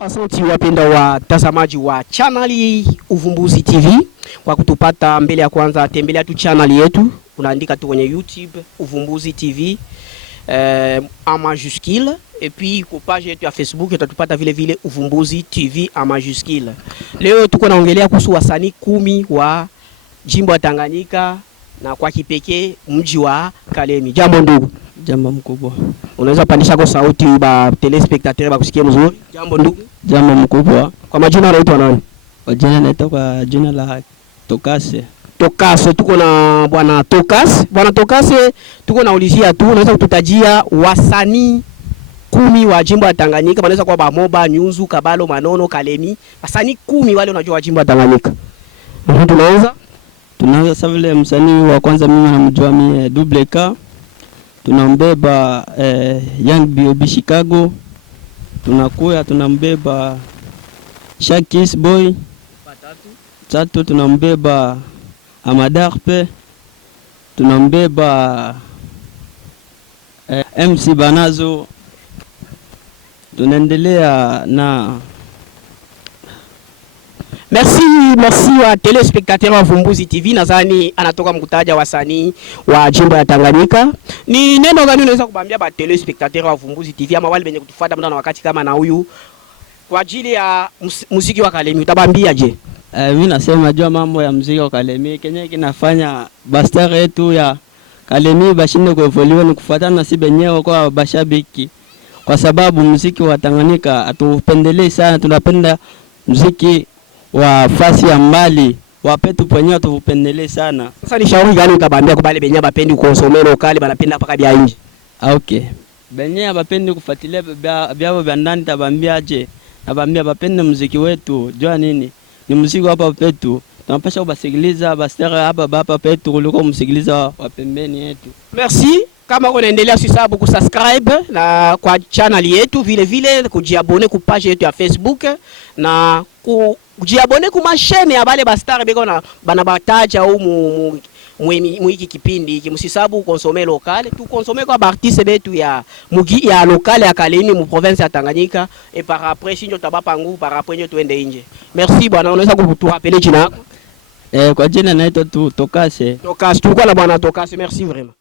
Asante wapenda watazamaji wa channel Uvumbuzi TV kwa kutupata mbele ya kwanza, tembelea tu channel yetu, unaandika tu kwenye YouTube Uvumbuzi TV en majuscule, et puis kwa page yetu ya Facebook utatupata vile vile Uvumbuzi TV en majuscule. Leo tuko naongelea kuhusu wasanii 10 wa jimbo la Tanganyika na kwa kipekee mji wa Kalemi. Jambo ndugu. Jambo mkubwa. Unaweza pandisha kwa sauti ba telespectateur bakusikie mzuri? Jambo ndugu. Jambo mkubwa. Kwa majina unaitwa nani? Kwa jina naitwa kwa jina la Tokase. Tokase, tuko na bwana Tokase. Bwana Tokase, tuko naulizia tu, unaweza kututajia wasanii 10 wa jimbo la Tanganyika, wanaweza kuwa Bamoba, Nyunzu, Kabalo, Manono, Kalemi. Wasanii 10 wale unajua wa jimbo la Tanganyika. Tunaanza sasa vile msanii wa kwanza mimi namjua mimi Double K. Tunambeba Young B.O.B Chicago. Tunakuya tunambeba Shakis Boy. Tatu tunambeba Amadarpe. Tunambeba MC Banazo. Tunaendelea na Merci wa telespectateur wa Uvumbuzi TV. Nadhani anatoka mkutaja wasanii wa jimbo ya Tanganyika. Ni neno gani unaweza kubambia ba telespectateur wa Uvumbuzi TV ama wale wenye kutufuata muda na wakati kama na huyu kwa ajili ya muziki wa Kalemi, utabambia je? Mimi nasema jua mambo ya muziki wa Kalemi kenye kinafanya bastara yetu ya Kalemi bashinde kuevoluwa ni kufuatana na si benyewe kwa bashabiki, kwa sababu muziki wa Tanganyika atupendelee sana, tunapenda muziki wa fasi ya mbali wapetu penyewe tupendelee sana. Sasa ni shauri gani utabambia kwa bale benyewe bapendi konsomea lokali, banapenda paka bia nje? Okay, benyewe bapendi kufuatilia byao vya ndani, tabambia aje? Nabambia bapende muziki wetu, jua nini ni muziki hapa petu, tunapasha kubasikiliza bastara hapa petu kuliko msikiliza wa pembeni yetu. Merci. Kama unaendelea usisabu kusubscribe na kwa channel yetu, vile vile kujiabone ku page yetu ya Facebook na kujiabone ku mashine ya bale bastara beko na bana bataja au mwiki kipindi hiki. Msisabu konsome lokale, tu konsome kwa artiste betu ya mugi ya lokale ya Kalemi mu province ya Tanganyika, et par après sinjo tabapa ngu par après nyo tuende nje. Merci bwana, unaweza kutuapele jina lako? Kwa jina naitwa Tokase. Tokase, tulikuwa na bwana Tokase, merci vraiment.